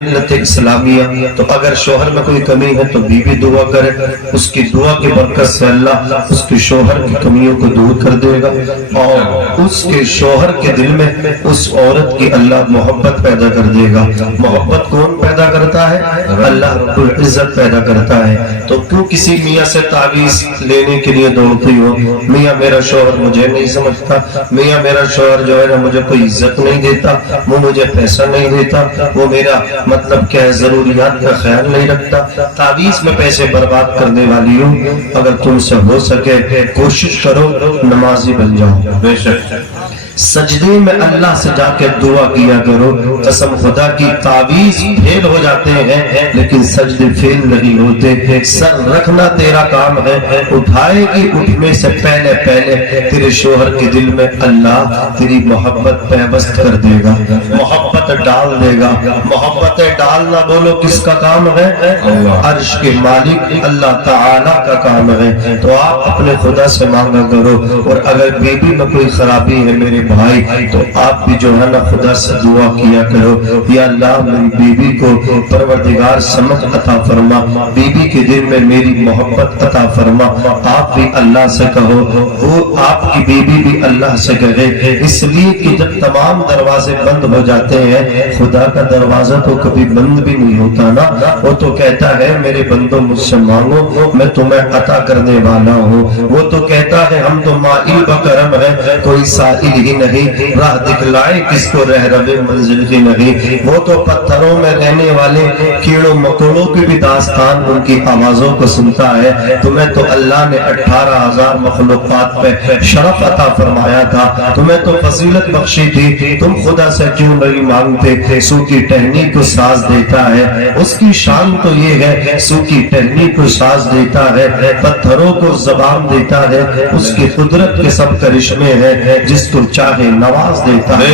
ملت اسلامیہ، تو اگر شوہر میں کوئی کمی ہے تو بیوی دعا کرے، اس کی دعا کی برکت سے اللہ اس کے شوہر کی کمیوں کو دور کر دے گا، اور اس کے شوہر کے دل میں اس عورت کی اللہ محبت پیدا کر دے گا۔ محبت کون پیدا کرتا ہے؟ اللہ رب العزت پیدا کرتا ہے۔ تو کیوں کسی میاں سے تعویذ لینے کے لیے دوڑتی ہو؟ میاں میرا شوہر مجھے نہیں سمجھتا، میاں میرا شوہر جو ہے نا مجھے کوئی عزت نہیں دیتا، وہ مجھے پیسہ نہیں دیتا، وہ میرا مطلب کیا ہے ضروریات کا خیال نہیں رکھتا۔ تعویذ میں پیسے برباد کرنے والی ہوں، اگر تم سے ہو سکے کوشش کرو نمازی بن جاؤ۔ بے شک سجدے میں اللہ سے جا کے دعا کیا کرو، قسم خدا کی تعویذ فیل ہو جاتے ہیں لیکن سجدے فیل نہیں ہوتے۔ سر رکھنا تیرا کام ہے، اٹھائے گی اٹھنے سے پہلے پہلے تیرے شوہر کے دل میں اللہ تیری محبت پیوست کر دے گا، محبت ڈال دے گا۔ محبت ڈالنا بولو کس کا کام ہے؟ عرش کے مالک اللہ تعالی کا کام ہے۔ تو آپ اپنے خدا سے مانگا کرو، اور اگر بیوی میں کوئی خرابی ہے میرے بھائی تو آپ بھی جو ہے نا خدا سے دعا کیا کرو، یا اللہ میری بیوی کو پروردگار سمجھ عطا فرما، بیوی کے دل میں میری محبت عطا فرما۔ آپ بھی اللہ سے کہو، وہ آپ کی بیوی بھی اللہ سے کہے، اس لیے کہ جب تمام دروازے بند ہو جاتے ہیں خدا کا دروازہ تو کبھی بند بھی نہیں ہوتا نا، وہ تو کہتا ہے میرے بندوں مجھ سے مانگو میں تمہیں عطا کرنے والا ہوں۔ وہ تو کہتا ہے ہم تو مائل بکرم ہے، کوئی سائل ہی نہیں، راہ دکھلائے کس کو رہروے منزل کی نہیں۔ وہ تو پتھروں میں رہنے والے کیڑوں مکوڑوں کی بھی داستان ان کی آوازوں کو سنتا ہے۔ تمہیں تو اللہ نے 18,000 مخلوقات پہ شرف عطا فرمایا تھا، تمہیں تو فضیلت بخشی تھی، تم خدا سے کیوں نہیں مانگتے؟ سو کی ٹہنی کو ساز دیتا ہے، اس کی شان تو یہ ہے سو کی ٹہنی کو ساز دیتا ہے، پتھروں کو زبان دیتا ہے، اس کی قدرت کے سب کرشمے ہیں، جس کو چاہے نواز دیتا ہے۔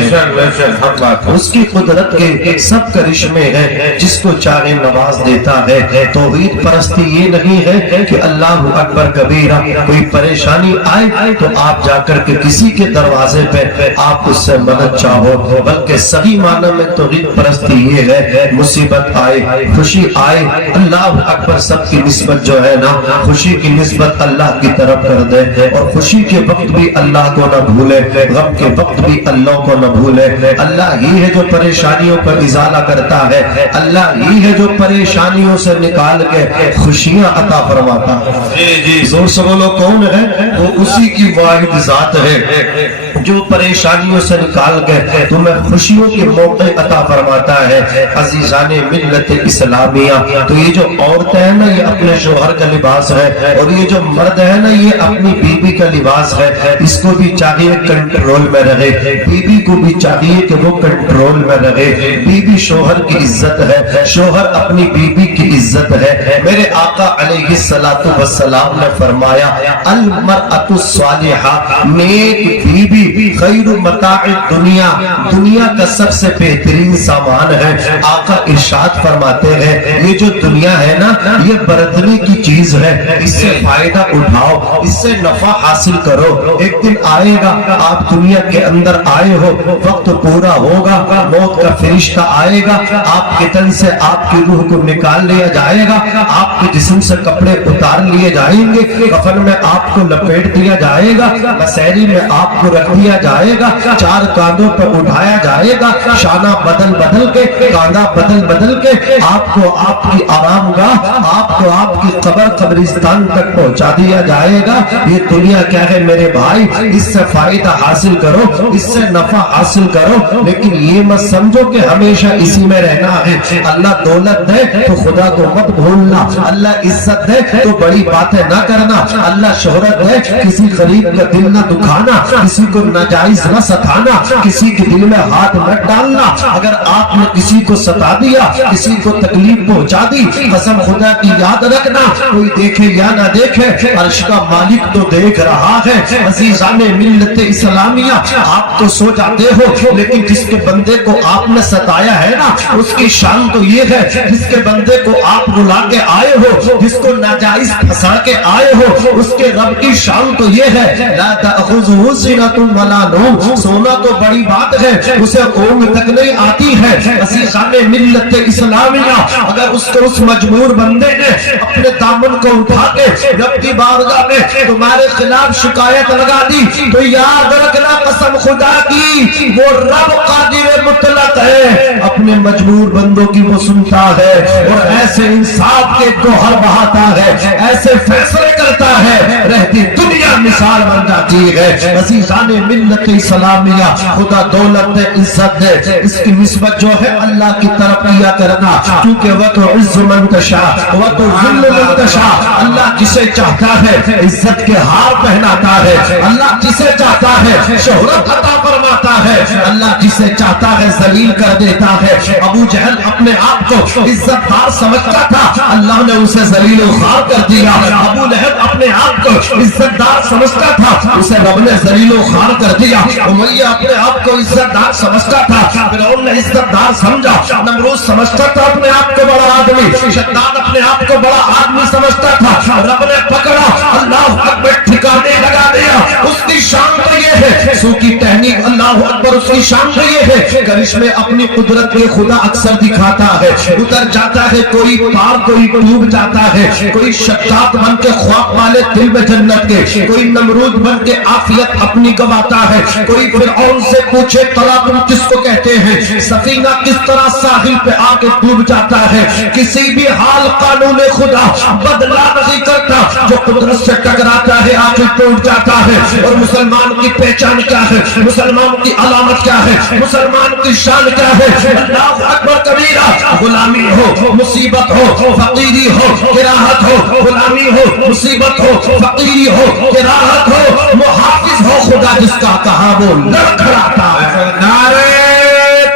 اس کی قدرت کے سب کرشمے ہیں، جس کو چاہے نواز دیتا ہے۔ توحید پرستی یہ نہیں ہے کہ اللہ اکبر کبیرہ، کوئی پریشانی آئے تو آپ جا کر کے کسی کے دروازے پہ آپ اس سے مدد چاہو، بلکہ صحیح معنی میں توحید پرستی یہ ہے مصیبت آئے خوشی آئے اللہ اکبر سب کی نسبت جو ہے نا خوشی کی نسبت اللہ کی طرف کر دے، اور خوشی کے وقت بھی اللہ کو نہ بھولے، غم کے وقت بھی اللہ کو نہ بھولے۔ اللہ ہی ہے جو پریشانیوں پر ازالہ کرتا ہے، اللہ ہی ہے جو پریشانیوں سے نکال کے خوشیاں عطا فرماتا ہے۔ زور سے بولو کون ہے؟ وہ اسی کی واحد ذات ہے جو پریشانیوں سے نکال کے تمہیں خوشیوں کے موقع عطا فرماتا ہے۔ عزیزان ملت اسلامیہ، تو یہ جو عورتیں ہیں نا یہ اپنے شوہر کا لباس ہے، اور یہ جو مرد ہے نا یہ اپنی بیوی کا لباس ہے۔ اس کو بھی چاہیے کنٹرول میں رہے، بیوی کو بھی چاہیے کہ وہ کنٹرول میں رہے۔ بیوی شوہر کی عزت ہے، شوہر اپنی بیوی کی عزت ہے۔ میرے آقا علیہ الصلوۃ والسلام نے فرمایا المرأۃ الصالحہ، نیک بیوی خیر متاع الدنیا، دنیا کا سب سے بہترین سامان ہے۔ آقا ارشاد فرماتے ہیں یہ جو دنیا ہے نا یہ برتنے کی چیز ہے، اس سے فائدہ اٹھاؤ، اس سے نفع حاصل کرو۔ ایک دن آئے گا آپ دنیا کے اندر آئے ہو، وقت پورا ہوگا، موت کا فرشتہ آئے گا، آپ کے تن سے آپ کی روح کو نکال لیا جائے گا، آپ کے جسم سے کپڑے اتار لیے جائیں گے، کفن میں آپ کو لپیٹ دیا جائے گا، مسیری میں آپ کو رکھ دیا جائے گا، چار کاندھوں پر اٹھایا جائے گا، شانہ بدل بدل کے کاندھا بدل بدل کے آپ کو آپ کی آرام گاہ، آپ کو آپ کی قبر قبرستان تک پہنچا دیا جائے گا۔ یہ دنیا کیا ہے میرے بھائی؟ اس سے فائدہ حاصل کرو، اس سے نفع حاصل کرو، لیکن یہ مت سمجھو کہ ہمیشہ اسی میں رہنا ہے۔ اللہ دولت دے تو خدا کو مت بھولنا، اللہ عزت دے تو بڑی باتیں نہ کرنا، اللہ شہرت دے کسی غریب کا دل نہ دکھانا، کسی کو ناجائز نہ ستانا، کسی کے دل میں ہاتھ نہ ڈالنا۔ اگر آپ نے کسی کو ستا دیا، کسی کو تکلیف پہنچا دی، قسم خدا کی یاد رکھنا، کوئی دیکھے یا نہ دیکھے عرش کا مالک تو دیکھ رہا ہے۔ عزیزان ملت اسلامیہ، آپ تو سو جاتے ہو لیکن جس کے بندے کو آپ نے ستایا ہے نا اس کی شان تو یہ ہے، جس کے بندے کو آپ رلا کے آئے ہو، جس کو ناجائز پھنسا کے آئے ہو، اس کے رب کی شان تو یہ ہے لا تأخذہ سنۃ वला नूम, सोना तो बड़ी बात है, उसे ऊँग तक नहीं आती है। अज़ीज़ान मिल्लत इस्लामिया, अगर उसको उस मजबूर बंदे ने अपने दामन को उठा के रब की बारगाह में तुम्हारे खिलाफ शिकायत लगा दी, तो याद रखना कसम खुदा की, वो रब कादिर मुतलक है, अपने मजबूर बंदों की वो सुनता है और ऐसे इंसाफ के गोहर बहाता है, ऐसे फैसले करता है, रहती दुनिया मिसाल बन जाती है। अज़ीज़ान मिल्लत इस्लामिया, खुदा दौलत दे, इज्जत दे, इसकी निस्बत जो है अल्लाह की तरफ किया करना, क्योंकि वह तो इज्ज़ मन तशा वह तो ज़िल्ल मन तशा, अल्लाह जिसे चाहता है इज्जत के हार पहनाता है, अल्लाह जिसे चाहता है शोहरत अता फरमाता है, अल्लाह जिसे चाहता है जलील कर देता है। अबू जहल अपने आप को इज्जतदार समझता था, अल्लाह ने उसे जलील खार कर दिया। अबू लहब अपने आप को इज्जतदार समझता था, उसे रब ने जलील खार कर दिया। उमैया अपने आप को इज्जतदार समझता था, फिरौन ने इज्जतदार समझा। नमरूद समझता था अपने आप को बड़ा आदमी, शद्दाद अपने आप को बड़ा आदमी समझता था, रब ने पकड़ा, अल्लाह अकबर ठिकाने लगा दिया। उसकी शान तो ये है, सू की तहनीक अल्लाह अकबर, उसकी शान तो ये है, करिश्मे अपनी कुदरत के खुदा अक्सर दिखाता है। उतर जाता है कोई पार, कोई डूब जाता है, कोई शद्दाद बन के ख्वाब वाले दिल में जन्नत के, कोई नमरूद बन के आफियत अपनी गवाता है, कोई फिरऔन से पूछे तला तुम किसको कहते हैं, सफीना किस तरह साहिल पे आके डूब जाता है। किसी भी हाल कानून खुदा बदला नहीं करता, जो कुदरत से टकराता है आखिर टूट जाता है। और मुसलमान की पहचान क्या है, मुसलमान की अलामत क्या है, मुसलमान की शान क्या है? अल्लाह अकबर कबीरा। गुलामी हो, मुसीबत हो, फकीरी हो, किराहत हो, गुलामी हो, मुसीबत हो, फकीरी हो, किराहत हो, मुहाफिज हो, खुदा जिसका कहा वो लड़खड़ाता है। नारे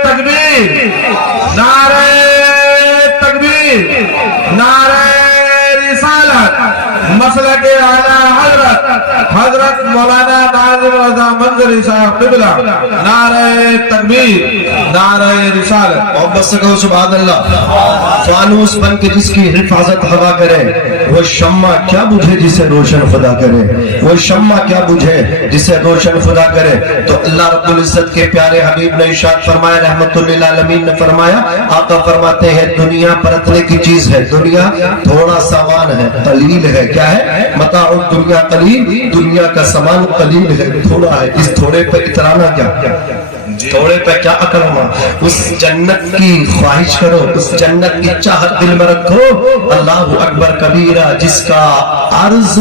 तकबीर, नारे तकबीर, नारे रिसालत, मसलक आला हजरत मौलाना नाज़िम रज़ा मंजरी साहब क़िबला, नारे तकबीर, नारे रिसालत। और बस कहो सुभान अल्लाह। फानूस बन के जिसकी हिफाजत हवा करे, वो शम्मा क्या बुझे जिसे रोशन खुदा करे, वो शम्मा क्या बुझे जिसे रोशन खुदा करे। तो अल्लाह रब्बुल इज्जत के प्यारे हबीब ने इरशाद फरमाया, रहमतुल लिल आलमीन ने फरमाया, आका फरमाते हैं दुनिया परतने की चीज है, दुनिया थोड़ा सामान है, कलील है। क्या है? मताउ दुनिया कलील, दुनिया का सामान कलील है, थोड़ा है। इस थोड़े पे इतराना क्या, थोड़े पे क्या अकल हुआ? उस जन्नत की ख्वाहिश करो, उस जन्नत की चाहत दिल में रखो। अल्लाह अकबर कबीरा, जिसका अर्ज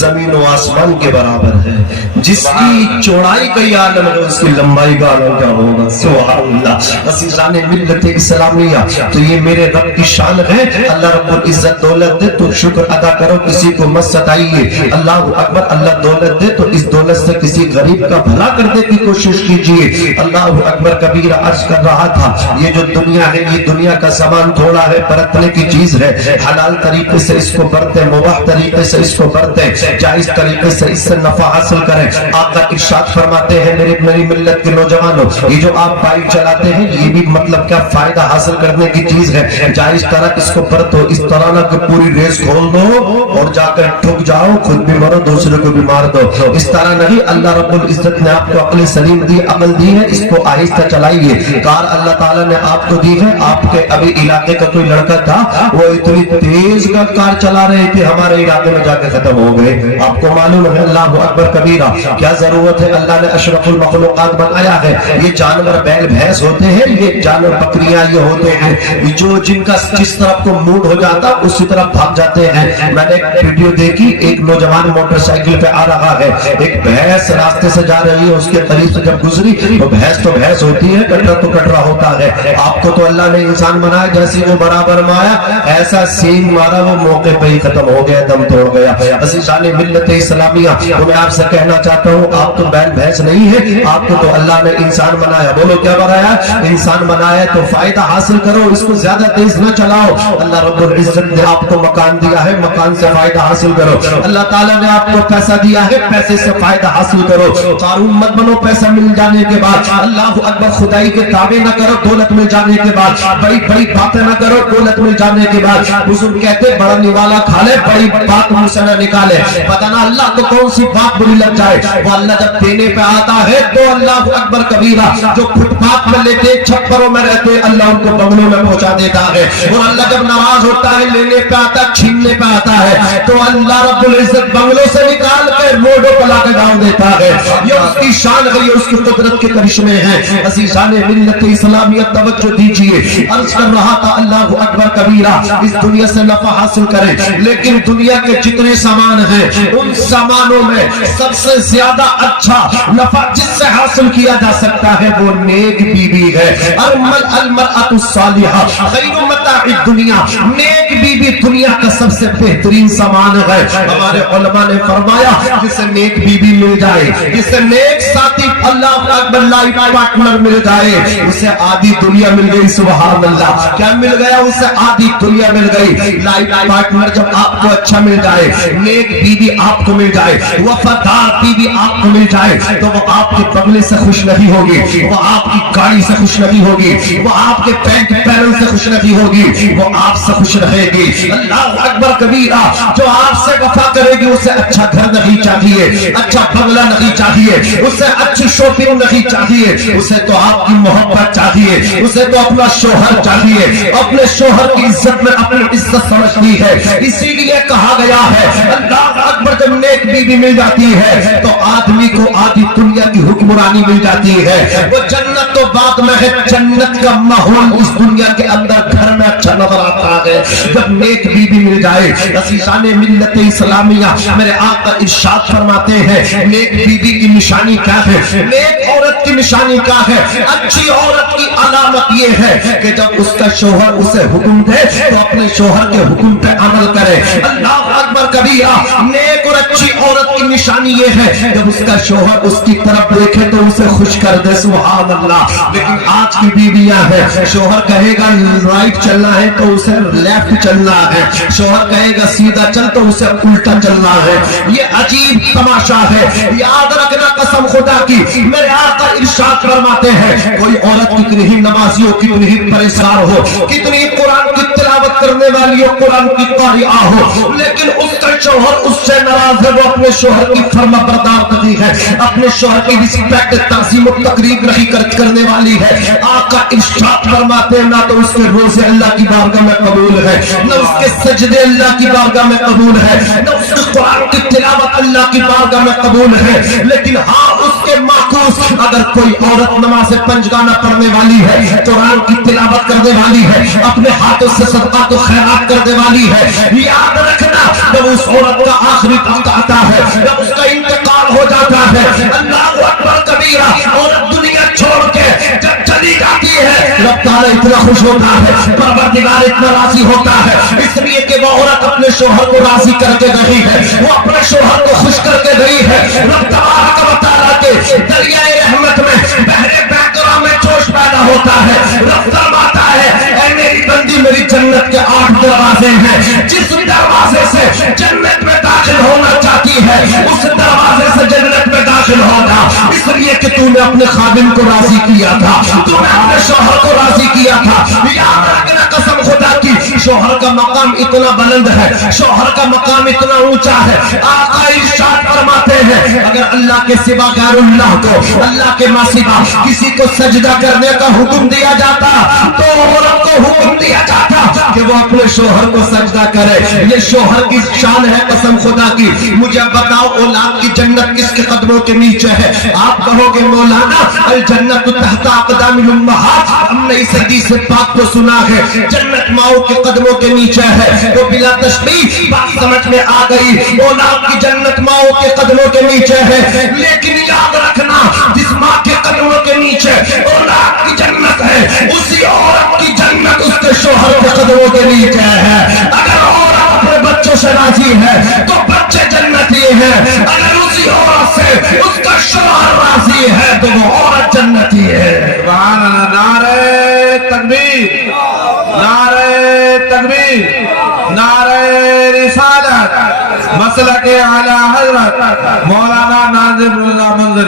जमीन व आसमान के बराबर है, जिसकी चौड़ाई का आलम है, उसकी लंबाई का आलम क्या होगा? सुभान अल्लाह। अज़ीज़ान मिल्लत इस्लामिया, तो ये मेरे रब की शान है। अल्लाह रब्बुल इज्जत दौलत दे तो शुक्र अदा करो, किसी को मत सताइए। अल्लाह अकबर, अल्लाह दौलत दे तो इस दौलत से किसी गरीब का भला करने की कोशिश कीजिए। अल्लाह अकबर कबीरा अर्ज कर रहा था, ये जो दुनिया है, ये दुनिया का सामान थोड़ा है, बरतने की चीज है। हलाल तरीके से इसको बरते, मुबाह तरीके से इसको बरते, जायज तरीके से इससे नफा हासिल करें। आका इरशाद फरमाते हैं, मेरी मिल्लत के नौजवानों, ये जो आप बाइक चलाते हैं, ये भी मतलब क्या फायदा हासिल करने की चीज है। जायज तरह इसको बरतो, इस तरह ना कि पूरी रेस खोल दो और जाकर ठुक जाओ, खुद भी मरो, दूसरे को भी मार दो। इस तरह नहीं, अल्लाह रब्बुल इज्जत ने आपको अक्ल सलीम दी, अकल दी है, इसको आहिस्ता चलाइए। कार अल्लाह ताला ने आपको दी है। आपके अभी इलाके का कोई लड़का था, वो इतनी तेज का कार चला रहे थे, हमारे इलाके में जाके खत्म हो गए। आपको मालूम है? अल्लाह अकबर कबीरा। क्या जरूरत है? अल्लाह ने अशरफुल मखलूकात बनाया है। ये जानवर बैल भैंस होते हैं, ये जानवर बकरियां ये होते हैं, जो जिनका जिस तरफ को मूड हो जाता उसी तरफ भाग जाते हैं। मैंने एक वीडियो देखी, एक नौजवान मोटरसाइकिल पे आ रहा है, एक भैंस रास्ते से जा रही है, उसके करीब से जब गुजरी तो भैंस होती है, कटरा तो कटरा होता है। आपको तो अल्लाह ने इंसान बनाया, जैसी वो बराबर माया, ऐसा सींग मारा, वो मौके पे ही खत्म हो गया, दम तोड़ गया। अज़ीज़ान मिल्लत इस्लामिया, तो मैं आपसे कहना चाहता हूँ, आप तो बैल भैंस नहीं है, आपको तो अल्लाह ने इंसान बनाया। बोलो क्या बनाया? इंसान बनाया। तो फायदा हासिल करो, इसको ज्यादा तेज न चलाओ। अल्लाह रब्बुल इज्जत ने आपको मकान दिया है, मकान से फायदा हासिल करो। अल्लाह ताला ने आपको पैसा दिया है, पैसे से फायदा हासिल करो। कारून मत बनो पैसा मिल जाने के बाद, अल्लाह अकबर, खुदाई के दावे न करो दौलत मिल जाने के बाद, बड़ी बड़ी बातें न करो दौलत मिल जाने के बाद। हुजूर कहते बड़ा निवाला खा ले, बड़ी बात मुंह से न निकाले, पता ना अल्लाह को कौन सी बात बुरी लग जाए। वो अल्लाह जब देने पे आता है तो अल्लाह अकबर कबीरा, जो फुटपाथ में लेटे छप्परों में रहते अल्लाह उनको बंगलों में पहुंचा देता है। और अल्लाह जब नवाज होता है, लेने पे आता, छीनने पे आता है, तो अल्लाह रब्बुल इज्जत बंगलों से निकाल के रोडों पर लाके डाल देता है। ये उसकी शान है, ये उसकी कुदरत के करिश्मे हैं। अज़ीज़ान मिल्लत इस्लामियत तवज्जो दीजिए। अर्ज कर रहा था अल्लाह अकबर कबीरा, इस दुनिया से नफा हासिल करें, लेकिन दुनिया के जितने सामान हैं उन सामानों में सबसे ज्यादा अच्छा नफा जिससे हासिल किया जा सकता है वो नेक बीवी है। दुनिया, नेक बीवी दुनिया का सबसे बेहतरीन सामान है। हमारे उलमा ने फरमाया जिसे नेक बीवी मिल जाए, जिसे नेक साथी अल्लाह अकबर लाइफ पार्टनर मिल जाए, उसे आधी दुनिया मिल गई। सुभान अल्लाह, क्या मिल गया? उसे आधी दुनिया मिल गई। लाइफ पार्टनर जब आपको अच्छा मिल जाए, नेक बीवी आपको मिल जाए, वफादार बीवी आपको मिल जाए, तो वो आपके बंगले से खुश नहीं होगी, वो आपकी गाड़ी से खुश नहीं होगी, वो आपके बैंक बैलेंस से खुश नहीं होगी, वो आपसे खुश रहेगी। अल्लाह अकबर कबीरा, जो आपसे वफा करेगी उसे अच्छा घर नहीं चाहिए, अच्छा बंगला नहीं चाहिए, उसे अच्छी शॉपिंग नहीं चाहिए, उसे तो आपकी मोहब्बत चाहिए, उसे तो अपना शोहर चाहिए। अपने शोहर की इज्जत में अपनी इज्जत समझती है। इसीलिए कहा गया है अल्लाह अकबर, जब नेक बीवी मिल जाती है तो आदमी को आधी दुनिया की हुक्मरानी मिल जाती है। वो जन्नत तो बात में है, जन्नत का माहौल इस दुनिया के अंदर घर में अच्छा नजर आता है जब नेक बीवी मिल जाए। अज़ीज़ान मिल्लत इस्लामिया, मेरे आका इरशाद फरमाते हैं नेक बीवी की निशानी क्या है, नेक औरत की निशानी क्या है? अच्छी औरत की अलामत ये है कि जब उसका शोहर उसे हुक्म दे तो अपने शोहर के हुक्म पे अमल करे। अल्लाह अकबर कबीरा, नेक और अच्छी औरत की निशानी ये है जब उसका शोहर उसकी तरफ देखे तो उसे खुश कर दे। सुभान अल्लाह। लेकिन आज की बीवियां हैं, शोहर कहेगा राइट चलना है तो उसे लेफ्ट चलना है, शोहर कहेगा सीधा चल तो उसे उल्टा चलना है। ये अजीब तमाशा है। याद रखना कसम खुदा की, मेरे आका इरशाद फरमाते हैं कोई औरत कितनी ही नमाजी हो, कितनी ही परेशान हो, कितनी कुरान की तिलावत करने वाली हो, कुरान की कारिया हो, लेकिन उसका शोहर उससे नाराज है, वो अपने शोहर की फर्मा बरदार नहीं है, अपने शोहर की रिस्पेक्ट ताज़ीम और तकरीब नहीं करने वाली है। आका इरशाद फरमाते हैं ना तो उसके रोजे अल्लाह की बारगाह में कबूल है, न उसके सजदे अल्लाह की बारगाह में कबूल है, न उसके कुरान की तिलावत अल्लाह की बारगाह में कबूल है। लेकिन हाँ, उसके माकूस अगर कोई औरत नमाज़ पंजगाना पढ़ने वाली है, कुरान की तिलावत करने वाली है, अपने हाथों से सदका तो खैरात करने वाली है, याद रखना जब उस औरत का आखिरी वक्त आता है, जब उसका इंतकाल हो जाता है, अल्लाह अकबर कबीरा, औरत दुनिया छोड़ के जब चली जाती है, रब ताला इतना खुश होता है, परवरदिगार इतना राजी होता है, इसलिए कि वो औरत अपने शोहर को राजी करके गई है, वो अपने शोहर को खुश करके गई है। रब तबारक व तआला के दरियाए रहमत में बहरे बैकरा में जोश पैदा होता है। रब फरमाता है ऐ मेरी बंदी, मेरी जन्नत के 8 दरवाजे हैं, जिस दरवाजे से जन्नत में दाखिल होना चाहती है उस दरवाजे से जन्नत में दाखिल होना, इसलिए कि तूने अपने खादिम को राजी किया था, तूने अपने शोहर को राजी किया था। याद रखना कसम खुदा की, शोहर का मकाम इतना बुलंद है, शोहर का मकाम इतना ऊंचा है। आका इरशाद फरमाते हैं अगर अल्लाह के सिवा गैरुल्लाह को, अल्लाह के मासिवा किसी को सजदा करने का हुक्म दिया जाता तो औरत को हुक्म दिया जाता कि वो अपने शोहर को सजदा करे। ये शोहर की शान है कसम खुदा की। मुझे बताओ औलाद की जन्नत किसके कदमों के नीचे है? आप कहोगे मौलाना अल जन्नत तहता अक़दामिल उम्महात, हमने इस हदीस पाक को सुना है जन्नत माओ के कदमों के नीचे है, तो बिला तशबीह बात समझ में आ गई। औलाद की जन्नत माओ के कदमों के नीचे है, लेकिन याद रखना जिस माँ के कदमों के नीचे औलाद की जन्नत है, उसी औरत की जन्नत उसके शोहर के कदमों के नीचे है। अगर औरत अपने बच्चों से राजी है तो बच्चे जन्नती है, अगर उसी औरत से उसका शोहर राजी है तो वो औरत जन्नती है। नारे तकबीर, नारे तकबीर, नारे रिसालत, मसलक आला हजरत मौलाना नाज़िम रज़ा मंजरी।